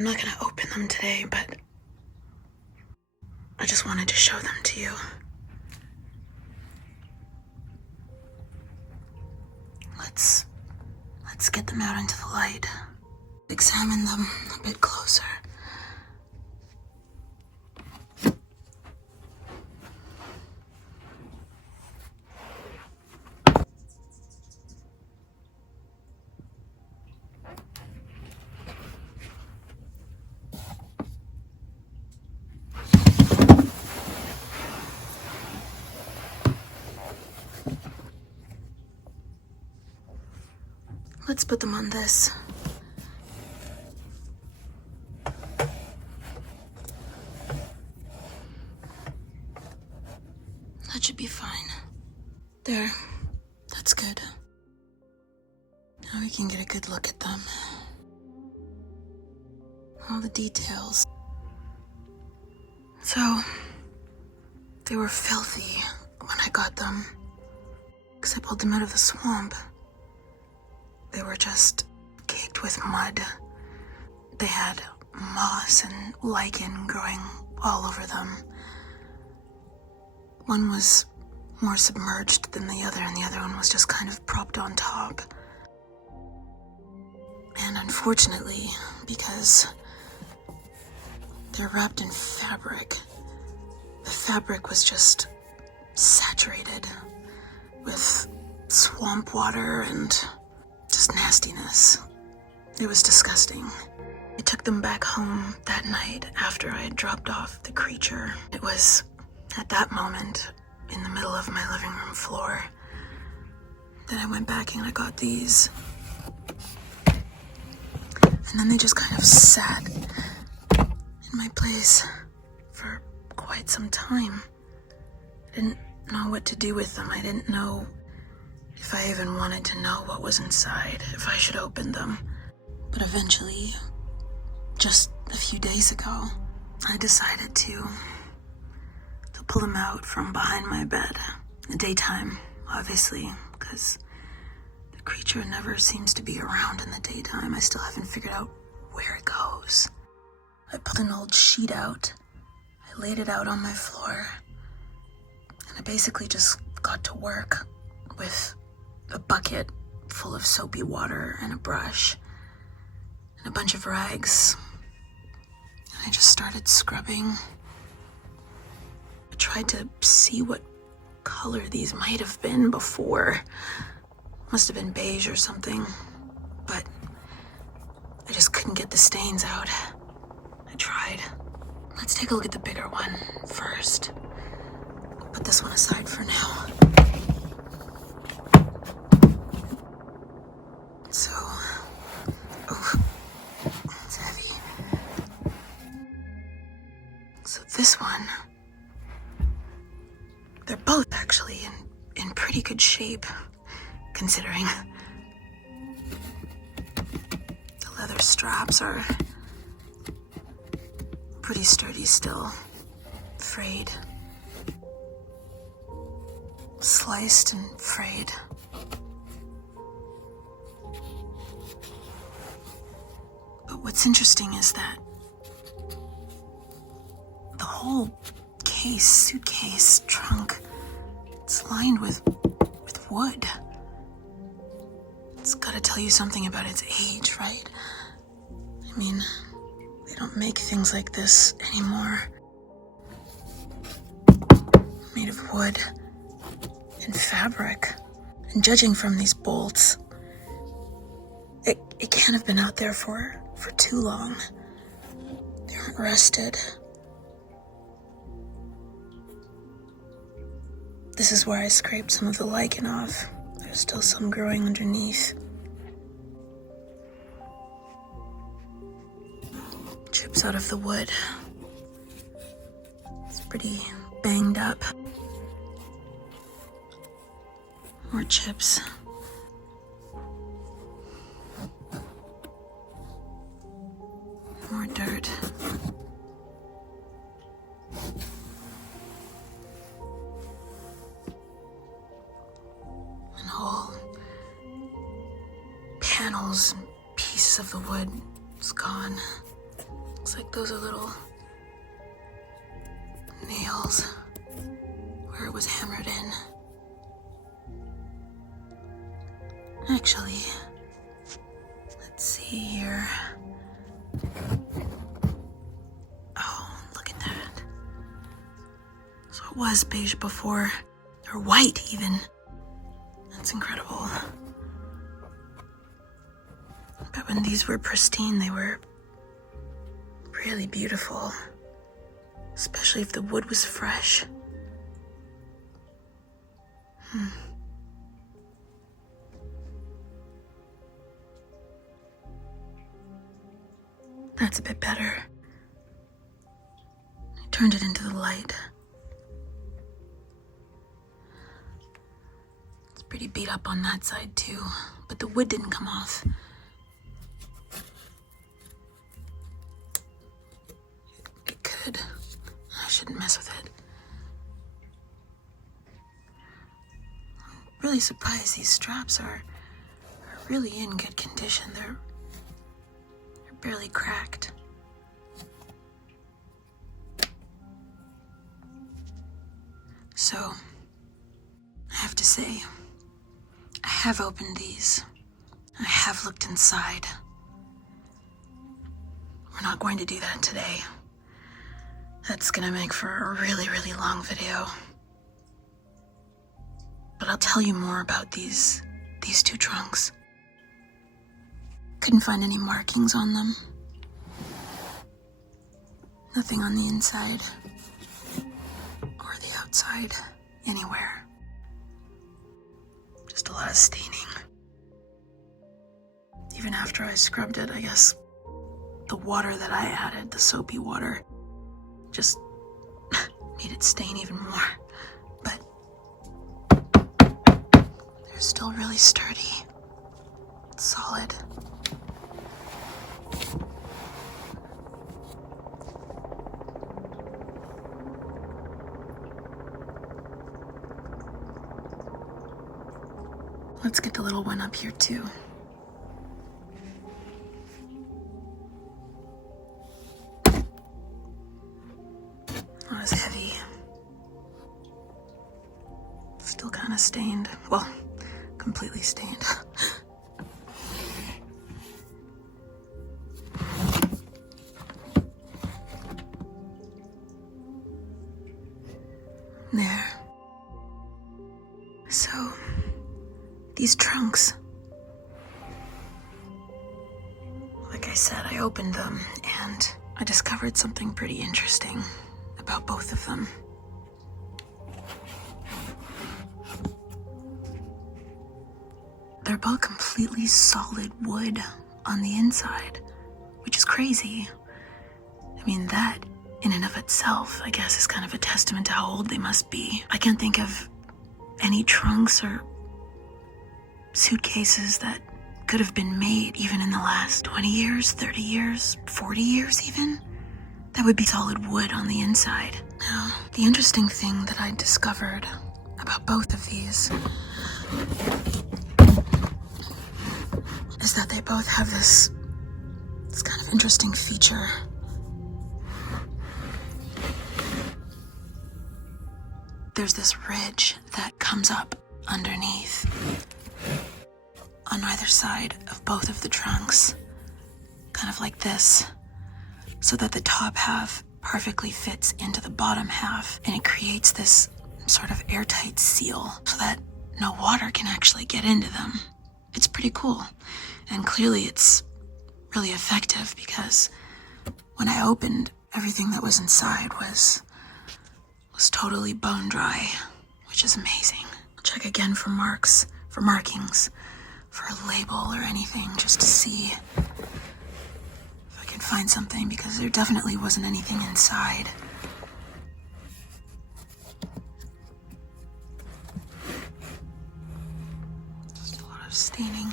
I'm not gonna open them today, but I just wanted to show them to you. Let's get them out into the light. Examine them a bit closer. Let's put them on this. That should be fine. There. That's good. Now we can get a good look at them. All the details. So, they were filthy when I got them, because I pulled them out of the swamp. They were just caked with mud. They had moss and lichen growing all over them. One was more submerged than the other, and the other one was just kind of propped on top. And unfortunately, because they're wrapped in fabric, the fabric was just saturated with swamp water and just nastiness. It was disgusting. I took them back home that night after I had dropped off the creature. It was at that moment, in the middle of my living room floor, that I went back and I got these. And then they just kind of sat in my place for quite some time. I didn't know what to do with them. I didn't know if I even wanted to know what was inside, if I should open them. But eventually, just a few days ago, I decided to pull them out from behind my bed. In the daytime, obviously, because the creature never seems to be around in the daytime. I still haven't figured out where it goes. I pulled an old sheet out. I laid it out on my floor. And I basically just got to work with a bucket full of soapy water and a brush and a bunch of rags. And I just started scrubbing. I tried to see what color these might have been before. Must have been beige or something, but I just couldn't get the stains out. I tried. Let's take a look at the bigger one first. Put this one aside for now. So, it's heavy. So this one, they're both actually in pretty good shape, considering. The leather straps are pretty sturdy still, frayed, sliced and frayed. But what's interesting is that the whole case, suitcase, trunk, it's lined with wood. It's gotta tell you something about its age, right? I mean, they don't make things like this anymore. Made of wood and fabric. And judging from these bolts, it can't have been out there for too long. They weren't rusted. This is where I scraped some of the lichen off. There's still some growing underneath. Chips out of the wood. It's pretty banged up. More chips. More dirt. And whole panels and pieces of the wood is gone. Looks like those are little nails where it was hammered in. Actually, let's see here. Oh, look at that. So it was beige before, or white even. That's incredible. But when these were pristine, they were really beautiful, especially if the wood was fresh. That's a bit better. I turned it into the light. It's pretty beat up on that side too, but the wood didn't come off. It could. I shouldn't mess with it. I'm really surprised these straps are really in good condition. They're barely cracked. So, I have to say, I have opened these. I have looked inside. We're not going to do that today. That's gonna make for a really, really long video. But I'll tell you more about these two trunks. Couldn't find any markings on them. Nothing on the inside or the outside, anywhere. Just a lot of staining. Even after I scrubbed it, I guess the water that I added, the soapy water, just made it stain even more. But they're still really sturdy, solid. Let's get the little one up here too. That was heavy. Still kind of stained. Well, completely stained. There. So, these trunks. Like I said, I opened them and I discovered something pretty interesting about both of them. They're both completely solid wood on the inside, which is crazy. I mean, that in and of itself, I guess, is kind of a testament to how old they must be. I can't think of any trunks or suitcases that could have been made even in the last 20 years, 30 years, 40 years even. That would be solid wood on the inside. Now, the interesting thing that I discovered about both of these is that they both have this kind of interesting feature. There's this ridge that comes up underneath on either side of both of the trunks, kind of like this, so that the top half perfectly fits into the bottom half, and it creates this sort of airtight seal so that no water can actually get into them. It's pretty cool, and clearly it's really effective because when I opened, everything that was inside was totally bone dry, which is amazing. I'll check again for markings, for a label or anything, just to see if I can find something, because there definitely wasn't anything inside. Just a lot of staining.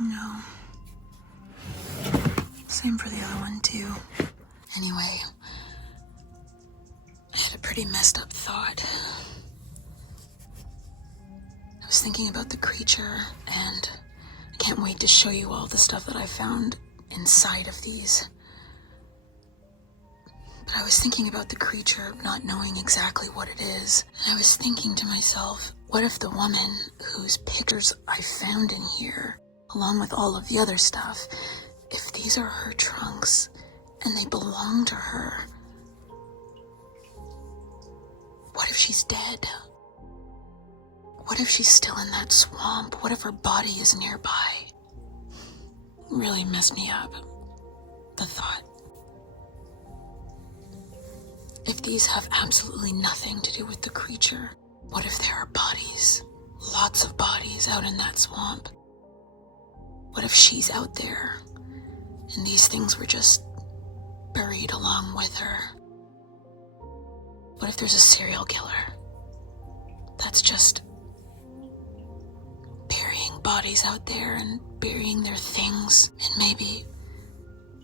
No. Same for the other one too. Anyway, I had a pretty messed up thought. was thinking about the creature, and I can't wait to show you all the stuff that I found inside of these. But I was thinking about the creature, not knowing exactly what it is. And I was thinking to myself, what if the woman whose pictures I found in here, along with all of the other stuff, if these are her trunks and they belong to her, what if she's dead? What if she's still in that swamp? What if her body is nearby? It really messed me up, the thought. If these have absolutely nothing to do with the creature, what if there are bodies, lots of bodies out in that swamp? What if she's out there and these things were just buried along with her? What if there's a serial killer that's just burying bodies out there and burying their things, and maybe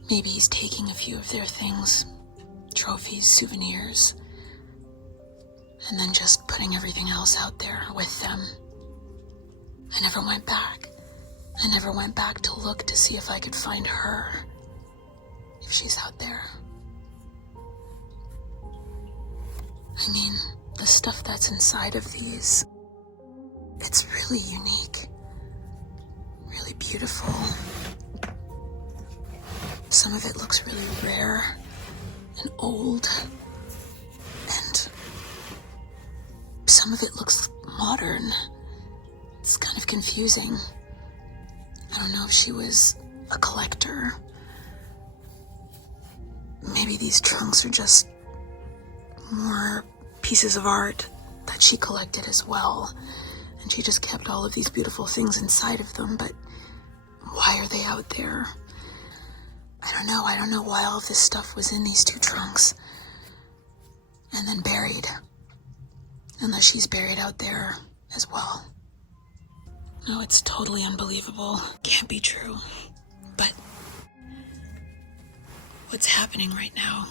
he's taking a few of their things, trophies, souvenirs, and then just putting everything else out there with them. I never went back. I never went back to look to see if I could find her, if she's out there. I mean, the stuff that's inside of these, it's really unique, really beautiful. Some of it looks really rare and old, and some of it looks modern. It's kind of confusing. I don't know if she was a collector. Maybe these trunks are just more pieces of art that she collected as well, and she just kept all of these beautiful things inside of them. But why are they out there? I don't know why all of this stuff was in these two trunks and then buried, unless she's buried out there as well. No, it's totally unbelievable. Can't be true. But what's happening right now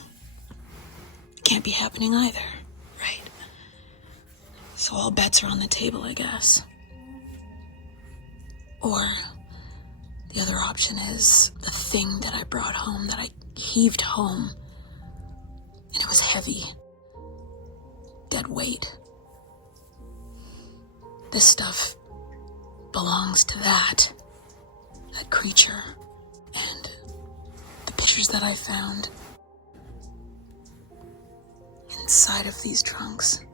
can't be happening either, right? So all bets are on the table, I guess. Or the other option is the thing that I brought home, that I heaved home, and it was heavy, dead weight. This stuff belongs to that creature, and the pictures that I found inside of these trunks,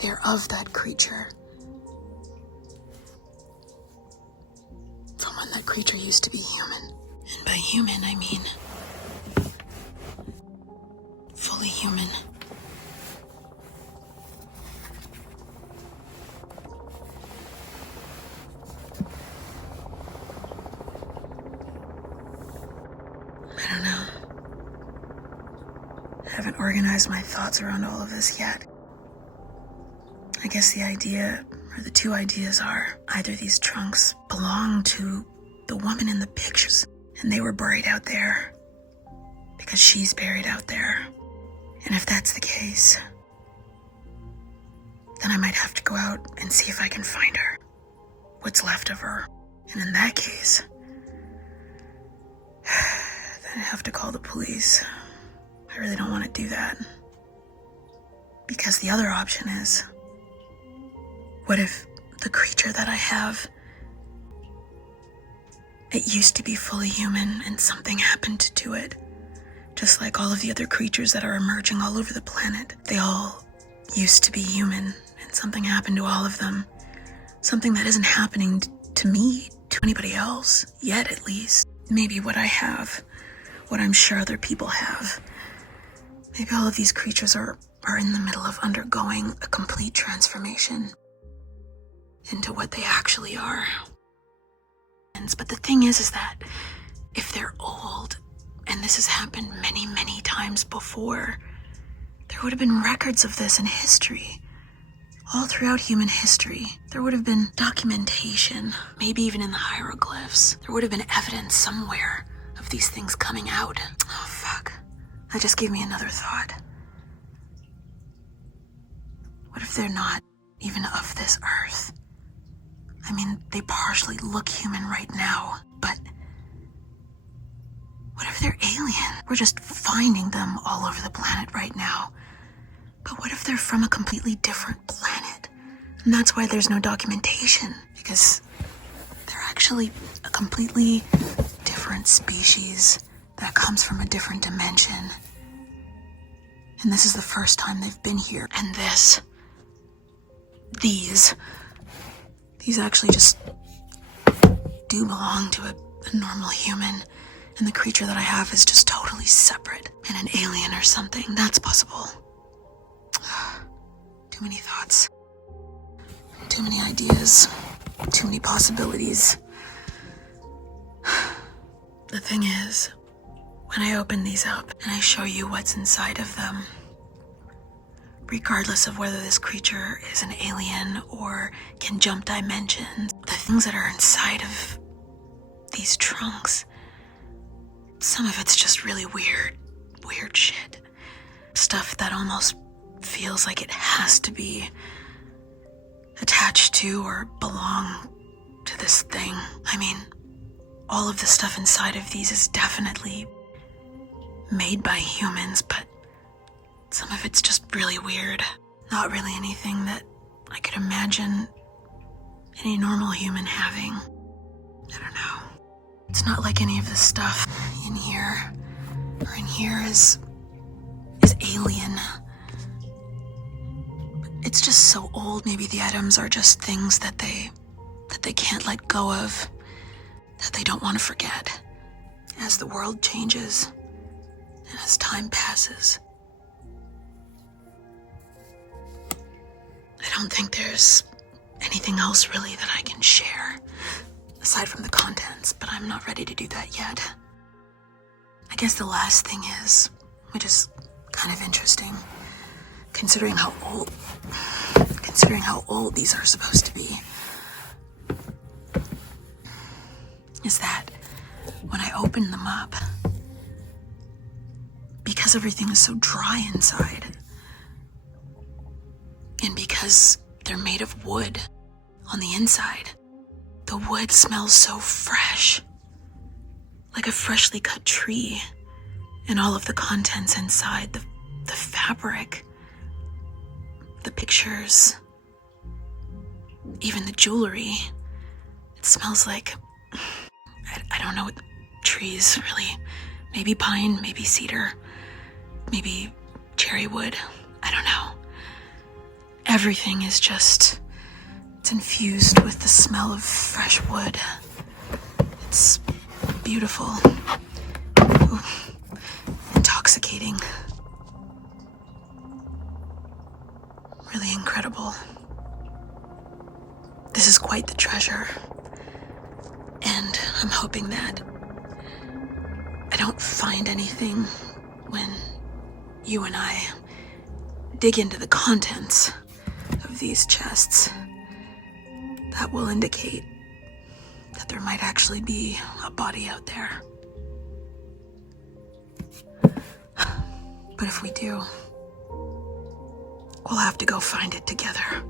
they're of that creature. From when that creature used to be human. And by human, I mean fully human. I don't know. I haven't organized my thoughts around all of this yet. I guess the idea, or the two ideas, are either these trunks belong to the woman in the pictures and they were buried out there because she's buried out there. And if that's the case, then I might have to go out and see if I can find her, what's left of her. And in that case, then I have to call the police. I really don't want to do that. Because the other option is, what if the creature that I have, it used to be fully human and something happened to it? Just like all of the other creatures that are emerging all over the planet. They all used to be human and something happened to all of them. Something that isn't happening to me, to anybody else, yet at least. Maybe what I have, what I'm sure other people have. Maybe all of these creatures are in the middle of undergoing a complete transformation into what they actually are. But the thing is that if they're old, and this has happened many, many times before, there would have been records of this in history. All throughout human history, there would have been documentation, maybe even in the hieroglyphs. There would have been evidence somewhere of these things coming out. Oh, fuck. That just gave me another thought. What if they're not even of this earth. I mean, they partially look human right now, but what if they're alien? We're just finding them all over the planet right now. But what if they're from a completely different planet? And that's why there's no documentation, because they're actually a completely different species that comes from a different dimension. And this is the first time they've been here. And these actually just do belong to a normal human. And the creature that I have is just totally separate and an alien or something. That's possible. Too many thoughts. Too many ideas. Too many possibilities. The thing is, when I open these up and I show you what's inside of them, regardless of whether this creature is an alien or can jump dimensions, the things that are inside of these trunks, some of it's just really weird shit. Stuff that almost feels like it has to be attached to or belong to this thing. I mean, all of the stuff inside of these is definitely made by humans, but some of it's just really weird. Not really anything that I could imagine any normal human having. I don't know. It's not like any of the stuff in here or in here is alien. It's just so old. Maybe the items are just things that they can't let go of, that they don't want to forget as the world changes and as time passes. I don't think there's anything else really that I can share aside from the contents, but I'm not ready to do that yet. I guess the last thing is, which is kind of interesting, considering how old these are supposed to be, is that when I open them up, because everything is so dry inside, and because they're made of wood on the inside, the wood smells so fresh, like a freshly cut tree, and all of the contents inside, the fabric, the pictures, even the jewelry, it smells like, I don't know what trees really, maybe pine, maybe cedar, maybe cherry wood, I don't know. Everything is just, it's infused with the smell of fresh wood. It's beautiful. Ooh, intoxicating. Really incredible. This is quite the treasure. And I'm hoping that I don't find anything when you and I dig into the contents of these chests that will indicate that there might actually be a body out there. But if we do, we'll have to go find it together.